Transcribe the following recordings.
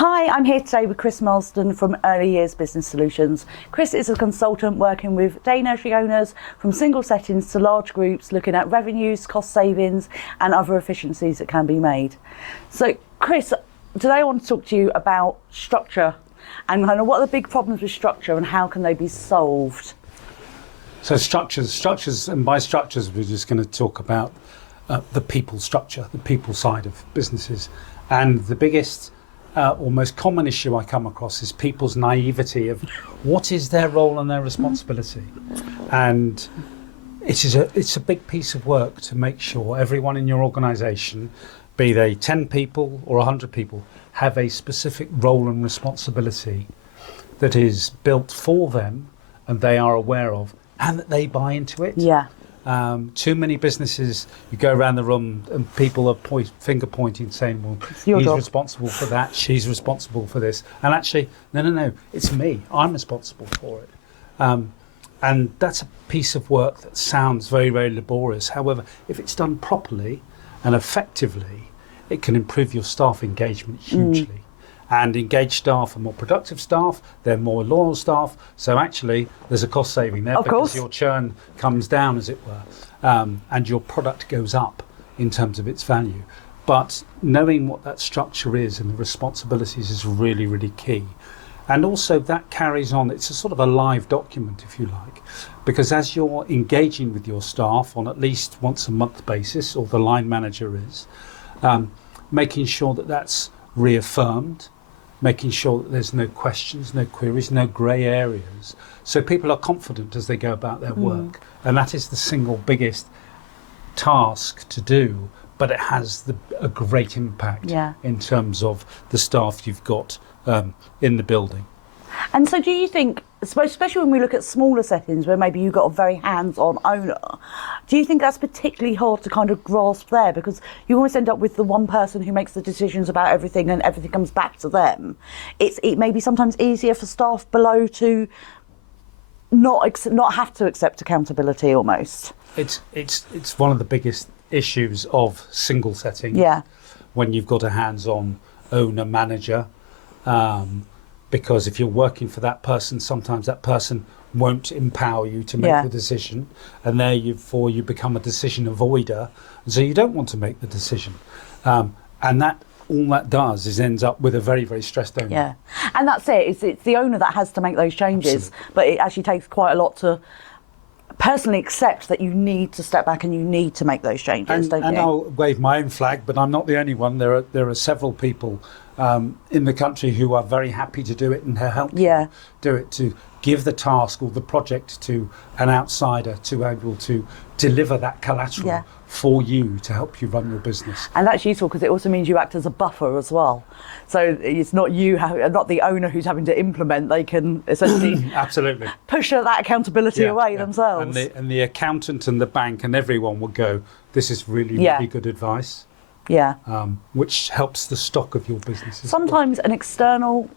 Hi, I'm here today with Chris Marston from Early Years Business Solutions. Chris is a consultant working with day nursery owners from single settings to large groups, looking at revenues, cost savings and other efficiencies that can be made. So Chris, today I want to talk to you about structure and kind of what are the big problems with structure and how can they be solved? So structures, and by structures we're just going to talk about the people structure, the people side of businesses. And the biggest or most common issue I come across is people's naivety of what is their role and their responsibility. And it's a big piece of work to make sure everyone in your organisation, be they 10 people or 100 people, have a specific role and responsibility that is built for them and they are aware of and that they buy into it. Yeah. Too many businesses, you go around the room and people are finger pointing saying, well, he's responsible for that, she's responsible for this. And actually, no, it's me, I'm responsible for it. And that's a piece of work that sounds very, very laborious. However, if it's done properly and effectively, it can improve your staff engagement hugely. And engaged staff are more productive staff, they're more loyal staff, so actually there's a cost saving there because your churn comes down, as it were, and your product goes up in terms of its value. But knowing what that structure is and the responsibilities is really, really key. And also that carries on, it's a sort of a live document, if you like, because as you're engaging with your staff on at least once a month basis, or the line manager is, making sure that that's reaffirmed, making sure that there's no questions, no queries, no grey areas. So people are confident as they go about their work. And that is the single biggest task to do, but it has a great impact in terms of the staff you've got in the building. And so do you think, especially when we look at smaller settings where maybe you've got a very hands-on owner, do you think that's particularly hard to kind of grasp there? Because you always end up with the one person who makes the decisions about everything and everything comes back to them. It may be sometimes easier for staff below to not have to accept accountability almost. It's one of the biggest issues of single setting. Yeah. When you've got a hands-on owner manager, because if you're working for that person, sometimes that person won't empower you to make the decision, and therefore you become a decision avoider, and so you don't want to make the decision. And that all that does is ends up with a very, very stressed owner. Yeah, and that's it. It's the owner that has to make those changes. Absolutely. But it actually takes quite a lot to personally accept that you need to step back and you need to make those changes, don't you? And I'll wave my own flag, but I'm not the only one. There are several people in the country who are very happy to do it and help you do it, to give the task or the project to an outsider to be able to deliver that collateral for you to help you run your business. And that's useful because it also means you act as a buffer as well. So it's not not the owner who's having to implement, they can essentially absolutely push that accountability away themselves. And the accountant and the bank and everyone will go, this is really, really good advice. Yeah. Which helps the stock of your business. Sometimes an external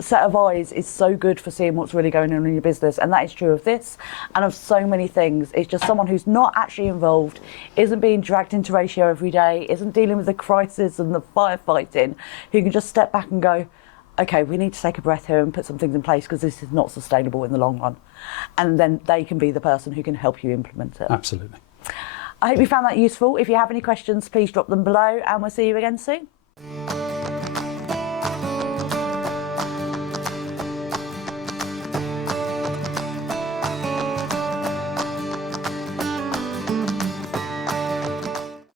set of eyes is so good for seeing what's really going on in your business, and that is true of this and of so many things. It's just someone who's not actually involved, isn't being dragged into ratio every day, isn't dealing with the crisis and the firefighting, who can just step back and go, okay, we need to take a breath here and put some things in place because this is not sustainable in the long run. And then they can be the person who can help you implement it. Absolutely. I hope you found that useful. If you have any questions, please drop them below and we'll see you again soon.